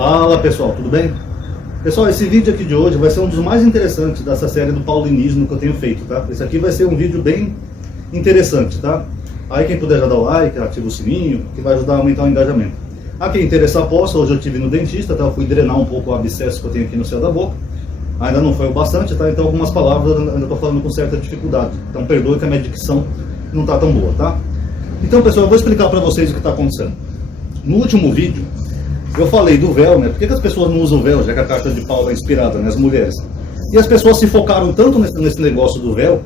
Fala pessoal, tudo bem? Pessoal, esse vídeo aqui de hoje vai ser um dos mais interessantes dessa série do paulinismo que eu tenho feito, tá? Esse aqui vai ser um vídeo bem interessante, tá? Aí quem puder já dar o like, ativa o sininho, que vai ajudar a aumentar o engajamento. A quem interessar possa, hoje eu estive no dentista, tá? Eu fui drenar um pouco o abscesso que eu tenho aqui no céu da boca. Ainda não foi o bastante, tá? Então algumas palavras eu ainda estou falando com certa dificuldade. Então perdoe que a minha dicção não está tão boa, tá? Então pessoal, eu vou explicar para vocês o que está acontecendo. No último vídeo, eu falei do véu, né? Por que as pessoas não usam véu, já que a carta de Paulo é inspirada, né? As mulheres. E as pessoas se focaram tanto nesse negócio do véu,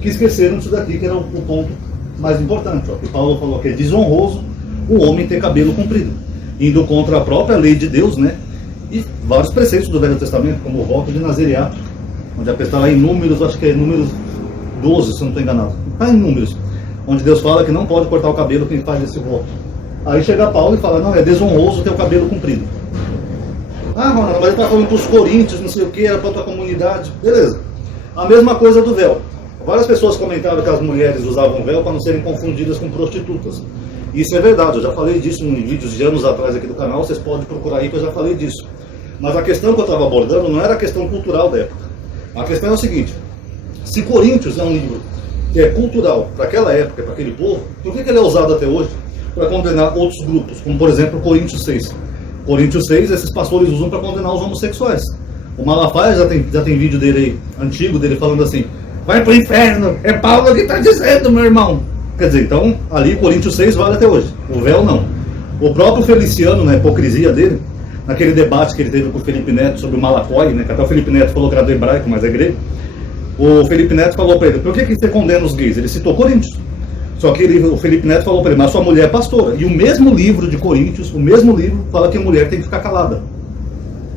que esqueceram disso daqui, que era o ponto mais importante. Ó, que Paulo falou que é desonroso o homem ter cabelo comprido, indo contra a própria lei de Deus, né? E vários preceitos do Velho Testamento, como o voto de nazereato, onde a pessoa está lá em Números, acho que é Números 12, se eu não estou enganado. Está em Números, onde Deus fala que não pode cortar o cabelo quem faz esse voto. Aí chega Paulo e fala, não, é desonroso ter o cabelo comprido. Ah, Ronaldo, mas ele está falando para os coríntios, não sei o que, era para outra comunidade. Beleza. A mesma coisa do véu. Várias pessoas comentaram que as mulheres usavam véu para não serem confundidas com prostitutas. Isso é verdade, eu já falei disso em vídeos de anos atrás aqui do canal, vocês podem procurar aí que eu já falei disso. Mas a questão que eu estava abordando não era a questão cultural da época. A questão é o seguinte, se Coríntios é um livro que é cultural para aquela época, para aquele povo, por que ele é usado até hoje para condenar outros grupos, como por exemplo Coríntios 6? Coríntios 6, esses pastores usam para condenar os homossexuais. O Malafaia já tem vídeo dele aí, antigo, dele falando assim, vai pro inferno, é Paulo que está dizendo, meu irmão. Quer dizer, então, ali Coríntios 6 vale até hoje, o véu não. O próprio Feliciano, na hipocrisia dele, naquele debate que ele teve com o Felipe Neto sobre o Malacói, né, que até o Felipe Neto falou que era do hebraico, mas é grego, o Felipe Neto falou para ele, por que você condena os gays? Ele citou Coríntios. Só que o Felipe Neto falou para ele, mas sua mulher é pastora. E o mesmo livro de Coríntios, o mesmo livro, fala que a mulher tem que ficar calada.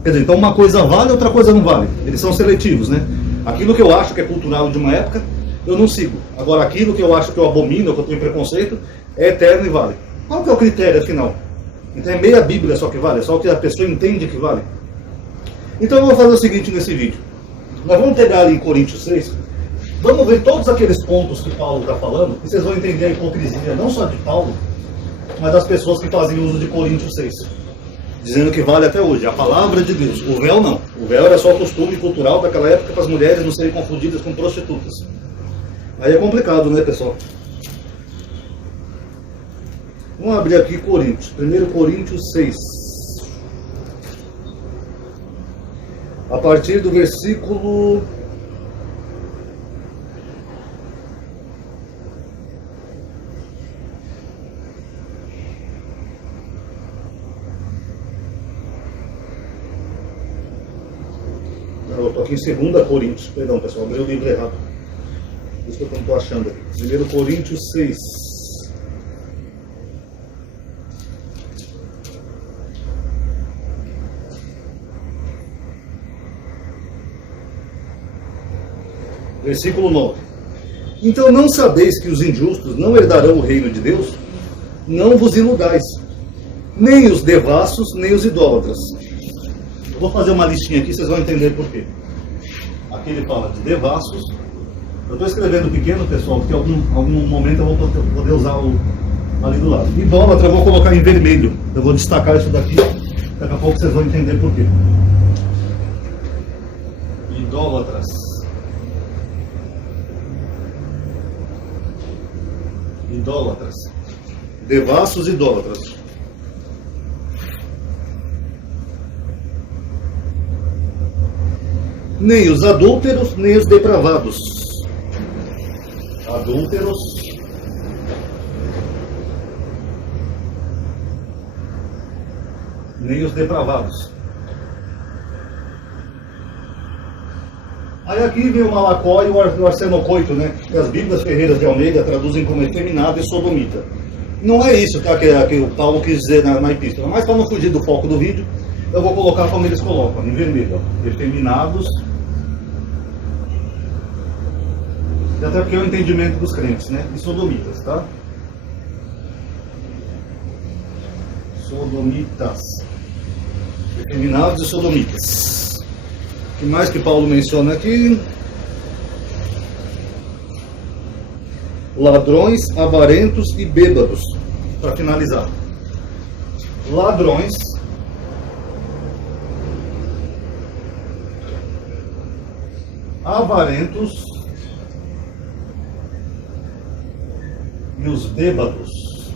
Quer dizer, então uma coisa vale, outra coisa não vale. Eles são seletivos, né? Aquilo que eu acho que é cultural de uma época, eu não sigo. Agora, aquilo que eu acho que eu abomino, que eu tenho preconceito, é eterno e vale. Qual que é o critério, afinal? Então é meia Bíblia só que vale, é só o que a pessoa entende que vale. Então eu vou fazer o seguinte nesse vídeo. Nós vamos pegar ali em Coríntios 6, vamos ver todos aqueles pontos que Paulo está falando, e vocês vão entender a hipocrisia, não só de Paulo, mas das pessoas que fazem uso de Coríntios 6. Dizendo que vale até hoje, a palavra de Deus. O véu não. O véu era só costume cultural daquela época para as mulheres não serem confundidas com prostitutas. Aí é complicado, né, pessoal? Vamos abrir aqui Coríntios. 1 Coríntios 6. A partir do versículo... Eu estou aqui em 2 Coríntios. Perdão, pessoal, abri o livro errado. Isso que eu não estou achando aqui. 1 Coríntios 6. Versículo 9. Então não sabeis que os injustos não herdarão o reino de Deus? Não vos iludais, nem os devassos, nem os idólatras. Eu vou fazer uma listinha aqui, vocês vão entender por quê. Aqui ele fala de devassos. Eu estou escrevendo pequeno, pessoal, porque em algum momento eu vou poder usar ali do lado. Idólatra eu vou colocar em vermelho. Eu vou destacar isso daqui. Daqui a pouco vocês vão entender por quê. Idólatras. Idólatras. Devassos idólatras. Nem os adúlteros, nem os depravados. Adúlteros. Nem os depravados. Aí aqui vem o Malacói e o Arsenocoito, né? Que as Bíblias Ferreiras de Almeida traduzem como efeminado e sodomita. Não é isso tá, que o Paulo quis dizer na epístola, mas para não fugir do foco do vídeo, eu vou colocar como eles colocam, em vermelho, ó, efeminados, e até porque é o entendimento dos crentes, né? E sodomitas, tá? Sodomitas. Efeminados e sodomitas. O que mais que Paulo menciona aqui? Ladrões, avarentos e bêbados. Para finalizar. Ladrões, avarentos e os bêbados.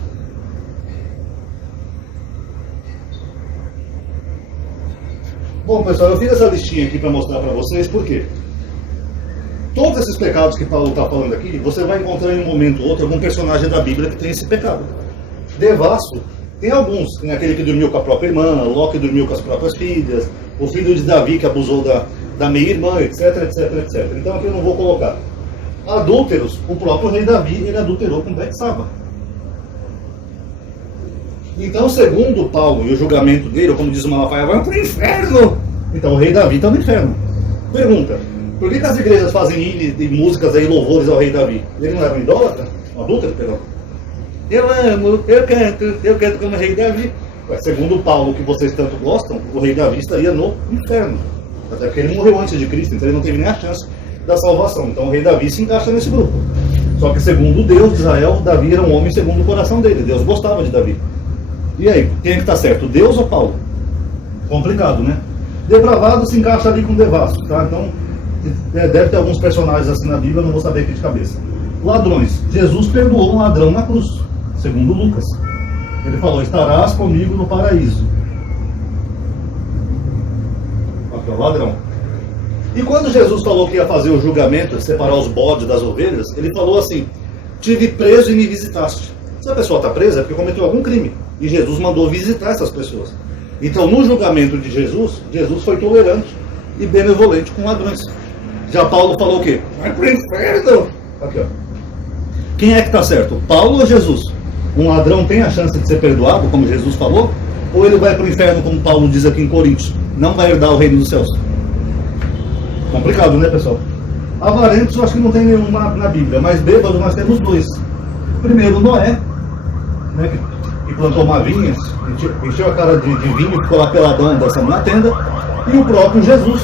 Bom, pessoal, eu fiz essa listinha aqui para mostrar para vocês por quê. Todos esses pecados que Paulo está falando aqui, você vai encontrar em um momento ou outro algum personagem da Bíblia que tem esse pecado. Devasso, tem alguns. Tem aquele que dormiu com a própria irmã, Ló que dormiu com as próprias filhas, o filho de Davi que abusou da meia-irmã, etc, etc, etc. Então aqui eu não vou colocar. Adúlteros, o próprio rei Davi, ele adulterou com Betsaba. Então, segundo Paulo e o julgamento dele, ou como diz o Malafaia, vai para o inferno. Então o rei Davi está no inferno. Pergunta, por que as igrejas fazem hino e músicas aí, louvores ao rei Davi? Ele não era um idólatra? Um adúltero, perdão. Eu amo, eu canto como rei Davi. Mas, segundo Paulo, que vocês tanto gostam, o rei Davi estaria no inferno. Até porque ele morreu antes de Cristo, então ele não teve nem a chance da salvação. Então o rei Davi se encaixa nesse grupo. Só que segundo Deus de Israel, Davi era um homem segundo o coração dele. Deus gostava de Davi. E aí, quem é que está certo? Deus ou Paulo? Complicado, né? Depravado se encaixa ali com devasso, tá? Então, deve ter alguns personagens assim na Bíblia, eu não vou saber aqui de cabeça. Ladrões. Jesus perdoou um ladrão na cruz, segundo Lucas. Ele falou, estarás comigo no paraíso. Aqui é o ladrão. E quando Jesus falou que ia fazer o julgamento, separar os bodes das ovelhas, ele falou assim, tive preso e me visitaste. Se a pessoa está presa é porque cometeu algum crime. E Jesus mandou visitar essas pessoas. Então, no julgamento de Jesus, Jesus foi tolerante e benevolente com ladrões. Já Paulo falou o quê? Vai pro inferno! Aqui, ó. Quem é que está certo? Paulo ou Jesus? Um ladrão tem a chance de ser perdoado, como Jesus falou? Ou ele vai para o inferno, como Paulo diz aqui em Coríntios? Não vai herdar o reino dos céus. Complicado, né, pessoal? Avarentos eu acho que não tem nenhum na Bíblia, mas bêbado nós temos dois. Primeiro, Noé, né, que plantou uma vinha, encheu a cara de vinho, ficou lá peladão dançando na tenda, e o próprio Jesus.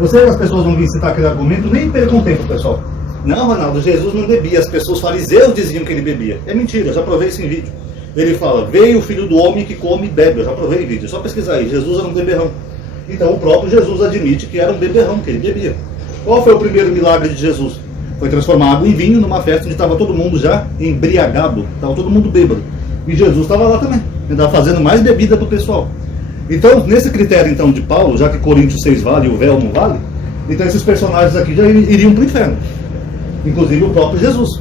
Eu sei que as pessoas vão vir citar aquele argumento, nem percam tempo, pessoal. Não, Ronaldo, Jesus não bebia, as pessoas fariseus diziam que ele bebia. É mentira, eu já provei isso em vídeo. Ele fala, veio o filho do homem que come e bebe, eu já provei em vídeo, é só pesquisar aí, Jesus era um beberrão. Então o próprio Jesus admite que era um beberrão, que ele bebia. Qual foi o primeiro milagre de Jesus? Foi transformar água em vinho numa festa onde estava todo mundo já embriagado, estava todo mundo bêbado. E Jesus estava lá também, ele estava fazendo mais bebida para o pessoal. Então, nesse critério então de Paulo, já que Coríntios 6 vale e o véu não vale, então esses personagens aqui já iriam para o inferno. Inclusive o próprio Jesus,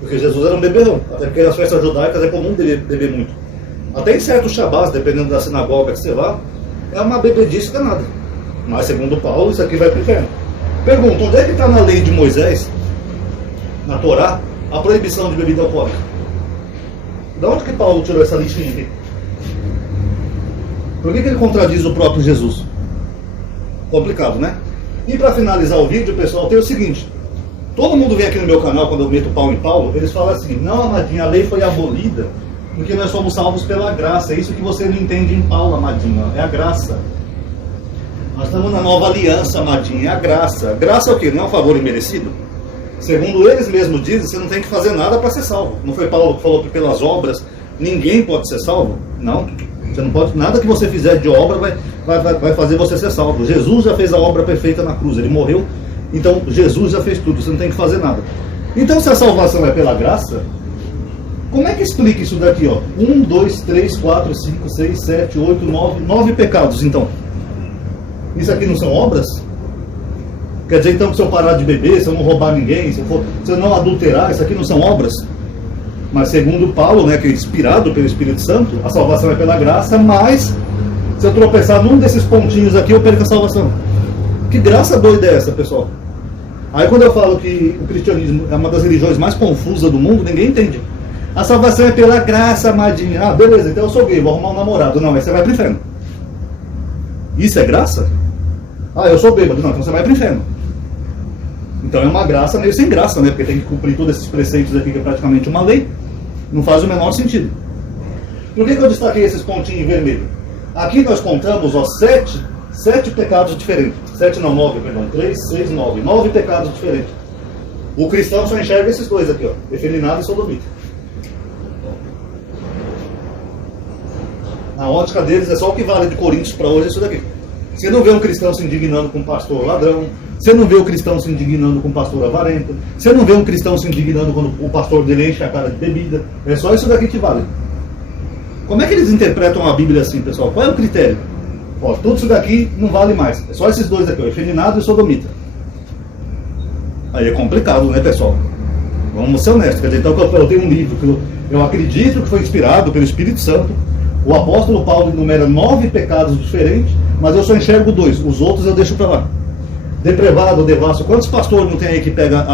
porque Jesus era um beberrão, até porque nas festas judaicas é comum beber muito. Até em certos shabás, dependendo da sinagoga que você vá, é uma bebedice danada. Mas segundo Paulo, isso aqui vai para o inferno. Pergunta, onde é que está na lei de Moisés, na Torá, a proibição de bebida alcoólica? Da onde que Paulo tirou essa listinha aqui? Por que ele contradiz o próprio Jesus? Complicado, né? E para finalizar o vídeo, pessoal, tem o seguinte. Todo mundo vem aqui no meu canal, quando eu meto pau em Paulo, eles falam assim, não, Amadinho, a lei foi abolida porque nós somos salvos pela graça. É isso que você não entende em Paulo, Amadinho, é a graça. Nós estamos na nova aliança, Amadinho, é a graça. Graça é o quê? Não é um favor imerecido? Segundo eles mesmos dizem, você não tem que fazer nada para ser salvo. Não foi Paulo que falou que pelas obras ninguém pode ser salvo? Não. Você não pode, nada que você fizer de obra vai fazer você ser salvo. Jesus já fez a obra perfeita na cruz, ele morreu, então Jesus já fez tudo, você não tem que fazer nada. Então, se a salvação é pela graça, como é que explica isso daqui, ó? 1, 2, 3, 4, 5, 6, 7, 8, 9 pecados, então. Isso aqui não são obras? Quer dizer, então, que se eu parar de beber, se eu não roubar ninguém, se eu não adulterar, isso aqui não são obras? Mas segundo Paulo, né, que é inspirado pelo Espírito Santo, a salvação é pela graça, mas se eu tropeçar num desses pontinhos aqui, eu perco a salvação. Que graça doida é essa, pessoal? Aí quando eu falo que o cristianismo é uma das religiões mais confusas do mundo, ninguém entende. A salvação é pela graça, Amadinho. Ah, beleza, então eu sou gay, vou arrumar um namorado. Não, aí você vai pro inferno. Isso é graça? Ah, eu sou bêbado. Não, então você vai pro inferno. Então é uma graça meio sem graça, né? Porque tem que cumprir todos esses preceitos aqui, que é praticamente uma lei. Não faz o menor sentido. Por que eu destaquei esses pontinhos em vermelho? Aqui nós contamos, ó, 7 pecados diferentes. 7 não, 9, perdão. 3, 6, 9. 9 pecados diferentes. O cristão só enxerga esses dois aqui, ó. Efeminado e sodomita. Na ótica deles é só o que vale de Coríntios para hoje, é isso daqui. Você não vê um cristão se indignando com um pastor ladrão. Você não vê o cristão se indignando com um pastor avarento. Você não vê um cristão se indignando quando o pastor dele enche a cara de bebida. É só isso daqui que vale. Como é que eles interpretam a Bíblia assim, pessoal? Qual é o critério? Ó, tudo isso daqui não vale mais. É só esses dois aqui, ó, efeminado e sodomita. Aí é complicado, né, pessoal? Vamos ser honestos. Quer dizer, então eu tenho um livro que eu acredito que foi inspirado pelo Espírito Santo. O apóstolo Paulo enumera 9 pecados diferentes, mas eu só enxergo 2. Os outros eu deixo para lá. Depravado, devasso. Quantos pastores não tem aí que pega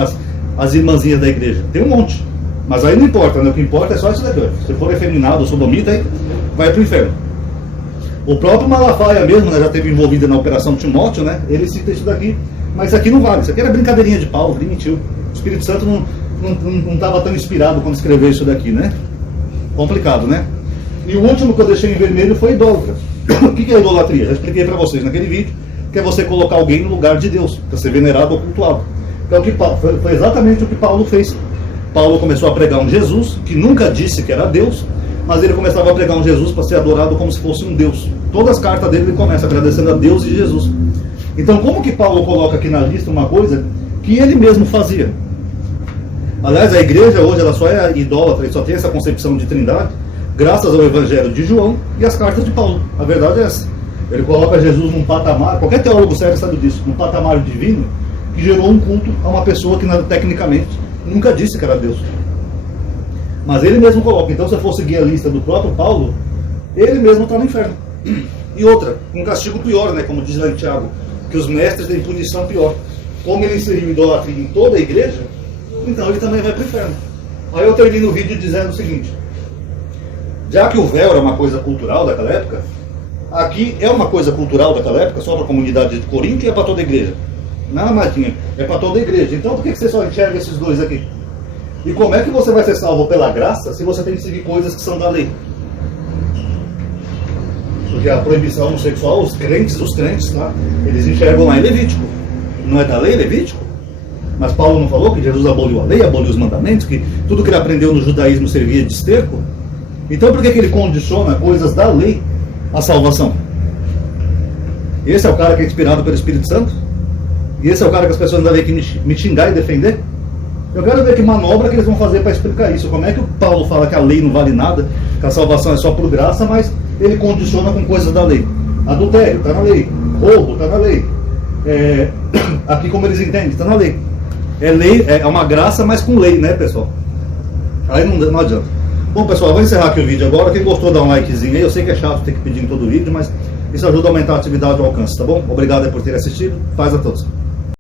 as irmãzinhas da igreja? Tem um monte. Mas aí não importa, né? O que importa é só isso daqui. Se for efeminado ou sodomita, aí vai para o inferno. O próprio Malafaia mesmo, né, já esteve envolvido na Operação Timóteo, né? Ele cita isso daqui. Mas isso aqui não vale. Isso aqui era brincadeirinha de Paulo, ele mentiu. O Espírito Santo não estava tão inspirado quando escreveu isso daqui, né? Complicado, né? E o último que eu deixei em vermelho foi idólatra. O que é idolatria? Já expliquei para vocês naquele vídeo, que é você colocar alguém no lugar de Deus, para ser venerado ou cultuado. Então foi exatamente o que Paulo fez. Paulo começou a pregar um Jesus, que nunca disse que era Deus, mas ele começava a pregar um Jesus para ser adorado como se fosse um Deus. Todas as cartas dele ele começa agradecendo a Deus e Jesus. Então como que Paulo coloca aqui na lista uma coisa que ele mesmo fazia? Aliás, a igreja hoje ela só é idólatra e só tem essa concepção de trindade graças ao Evangelho de João e às cartas de Paulo. A verdade é essa. Ele coloca Jesus num patamar, qualquer teólogo sério sabe disso, num patamar divino que gerou um culto a uma pessoa que tecnicamente nunca disse que era Deus. Mas ele mesmo coloca. Então, se eu for seguir a lista do próprio Paulo, ele mesmo está no inferno. E outra, um castigo pior, né? Como diz lá em Tiago, que os mestres têm punição pior. Como ele inseriu idolatria em toda a igreja, então ele também vai para o inferno. Aí eu termino o vídeo dizendo o seguinte: já que o véu era uma coisa cultural daquela época, aqui é uma coisa cultural daquela época, só para a comunidade de Corinto e é para toda a igreja. Não, Martinho, é para toda a igreja. Então por que você só enxerga esses dois aqui? E como é que você vai ser salvo pela graça se você tem que seguir coisas que são da lei? Porque a proibição sexual, os crentes, tá? Eles enxergam lá em Levítico. Não é da lei Levítico? Mas Paulo não falou que Jesus aboliu a lei, aboliu os mandamentos, que tudo que ele aprendeu no judaísmo servia de esterco? Então por que ele condiciona coisas da lei à salvação? Esse é o cara que é inspirado pelo Espírito Santo? E esse é o cara que as pessoas ainda vêm que me xingar e defender? Eu quero ver que manobra que eles vão fazer para explicar isso. Como é que o Paulo fala que a lei não vale nada, que a salvação é só por graça, mas ele condiciona com coisas da lei? Adultério, está na lei. Roubo, está na lei. Aqui como eles entendem, está na lei. É lei, é uma graça, mas com lei, né, pessoal? Aí não adianta. Bom, pessoal, eu vou encerrar aqui o vídeo agora. Quem gostou, dá um likezinho aí. Eu sei que é chato ter que pedir em todo vídeo, mas isso ajuda a aumentar a atividade e o alcance, tá bom? Obrigado aí por ter assistido. Paz a todos.